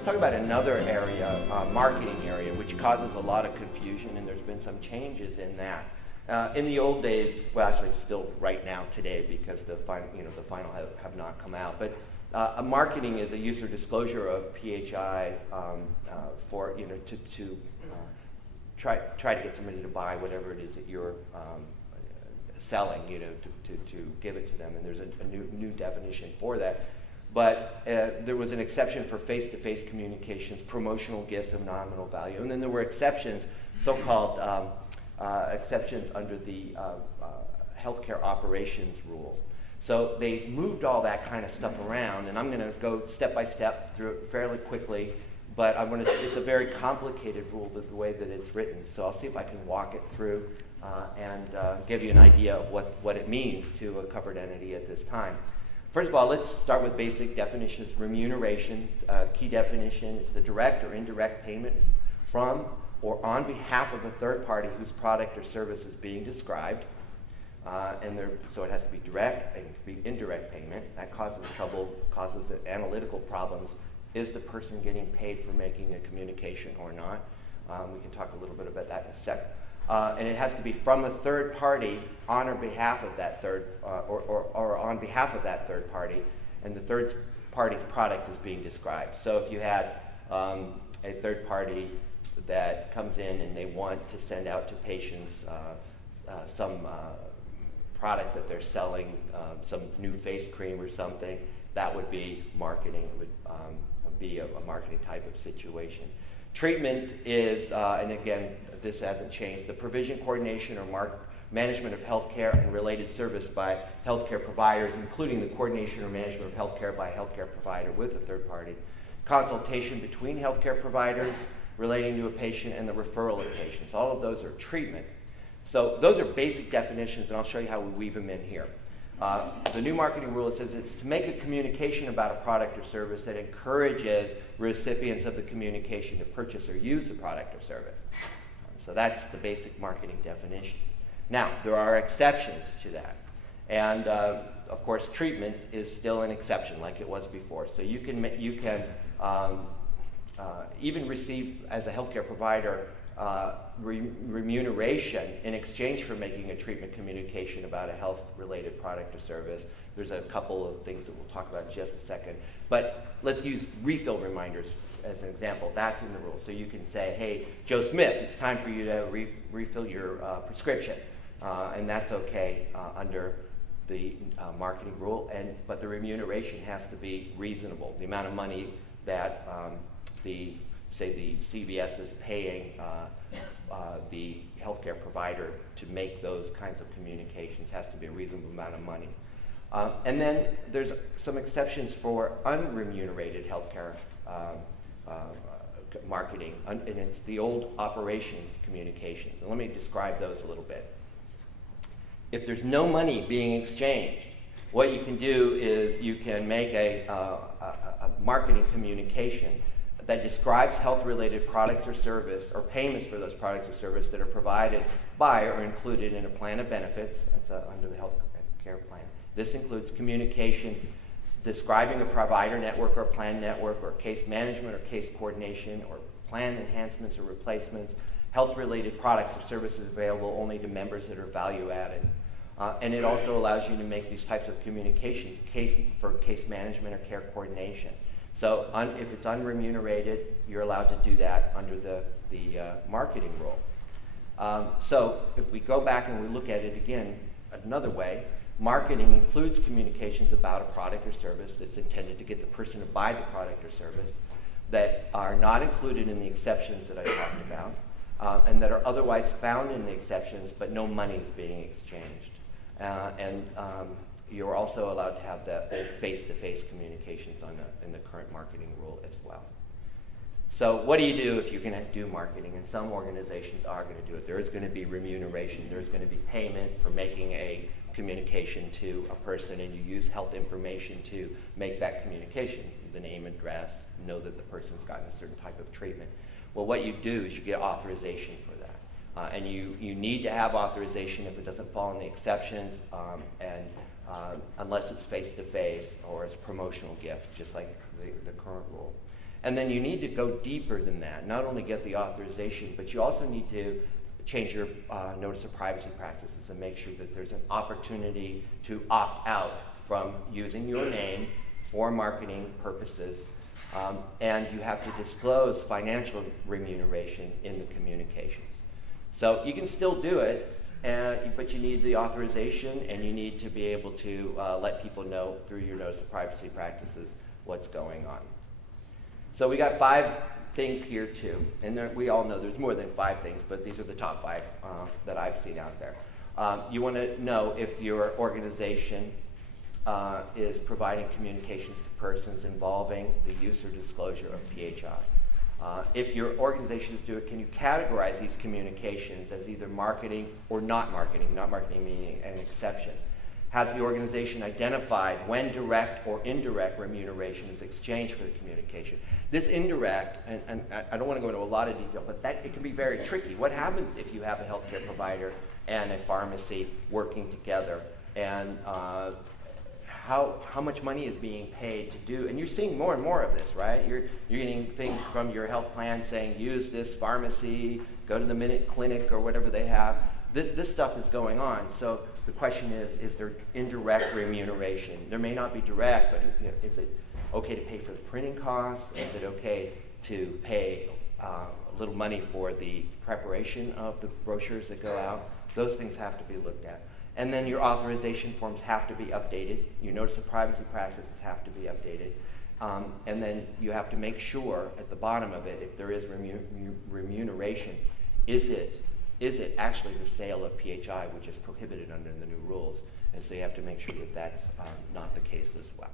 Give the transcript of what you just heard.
Let's talk about another area, marketing area, which causes a lot of confusion, and there's been some changes in that. In the old days, well, actually, still right now today, because the final, have not come out. But marketing is a user disclosure of PHI for to try to get somebody to buy whatever it is that you're selling, to give it to them. And there's a new definition for that. But there was an exception for face-to-face communications, promotional gifts of nominal value, and then there were exceptions, so-called exceptions under the healthcare operations rule. So they moved all that kind of stuff around, and I'm going to go step by step through it fairly quickly, but it's a very complicated rule the way that it's written. So I'll see if I can walk it through and give you an idea of what it means to a covered entity at this time. First of all, let's start with basic definitions. Remuneration, key definition, is the direct or indirect payment from or on behalf of a third party whose product or service is being described. So it has to be direct and it can be indirect payment. That causes trouble, causes analytical problems. Is the person getting paid for making a communication or not? We can talk a little bit about that in a sec. And it has to be from a third party on or behalf of that or on behalf of that third party, and the third party's product is being described. So if you had a third party that comes in and they want to send out to patients some product that they're selling, some new face cream or something, that would be marketing. It would be a marketing type of situation. Treatment is, and again, this hasn't changed, the provision, coordination, or management of healthcare and related service by healthcare providers, including the coordination or management of healthcare by a healthcare provider with a third party. Consultation between healthcare providers relating to a patient and the referral of patients. All of those are treatment. So those are basic definitions, and I'll show you how we weave them in here. The new marketing rule says it's to make a communication about a product or service that encourages recipients of the communication to purchase or use the product or service. So that's the basic marketing definition. Now, there are exceptions to that. And, of course, treatment is still an exception like it was before. So you can even receive, as a healthcare provider, remuneration in exchange for making a treatment communication about a health-related product or service. There's a couple of things that we'll talk about in just a second. But let's use refill reminders as an example. That's in the rule. So you can say, hey, Joe Smith, it's time for you to refill your prescription. And that's okay under the marketing rule. But the remuneration has to be reasonable. The amount of money that the CVS is paying the healthcare provider to make those kinds of communications has to be a reasonable amount of money. And then there's some exceptions for unremunerated healthcare marketing, and it's the old operations communications. And let me describe those a little bit. If there's no money being exchanged, what you can do is you can make a marketing communication that describes health-related products or service or payments for those products or service that are provided by or included in a plan of benefits. That's under the health care plan. This includes communication describing a provider network or plan network or case management or case coordination or plan enhancements or replacements, health-related products or services available only to members that are value-added. And it also allows you to make these types of communications for case management or care coordination. So if it's unremunerated, you're allowed to do that under the marketing rule. So if we go back and we look at it again another way, marketing includes communications about a product or service that's intended to get the person to buy the product or service that are not included in the exceptions that I talked about, and that are otherwise found in the exceptions, but no money is being exchanged. You're also allowed to have the old face-to-face communications in the current marketing rule as well. So what do you do if you're going to do marketing? And some organizations are going to do it. There is going to be remuneration. There's going to be payment for making a communication to a person, and you use health information to make that communication, the name, address, know that the person's gotten a certain type of treatment. Well, what you do is you get authorization for that. And you need to have authorization if it doesn't fall in the exceptions, unless it's face-to-face or it's a promotional gift, just like the current rule. And then you need to go deeper than that. Not only get the authorization, but you also need to change your notice of privacy practices and make sure that there's an opportunity to opt out from using your name for marketing purposes. And you have to disclose financial remuneration in the communications. So you can still do it, but you need the authorization, and you need to be able to let people know through your notice of privacy practices what's going on. So we got 5 things here too, and we all know there's more than 5 things, but these are the top 5 that I've seen out there. You want to know if your organization is providing communications to persons involving the use or disclosure of PHI. If your organization is doing it, can you categorize these communications as either marketing or not marketing meaning an exception? Has the organization identified when direct or indirect remuneration is exchanged for the communication? This indirect, and I don't want to go into a lot of detail, but it can be very tricky. What happens if you have a healthcare provider and a pharmacy working together, and how much money is being paid to do? And you're seeing more and more of this, right? You're getting things from your health plan saying, use this pharmacy, go to the Minute Clinic or whatever they have. This stuff is going on. So the question is there indirect remuneration? There may not be direct, but is it okay to pay for the printing costs? Is it okay to pay a little money for the preparation of the brochures that go out? Those things have to be looked at. And then your authorization forms have to be updated. Your notice of privacy practices have to be updated. And then you have to make sure at the bottom of it, if there is remuneration, is it actually the sale of PHI, which is prohibited under the new rules? And so you have to make sure that that's not the case as well.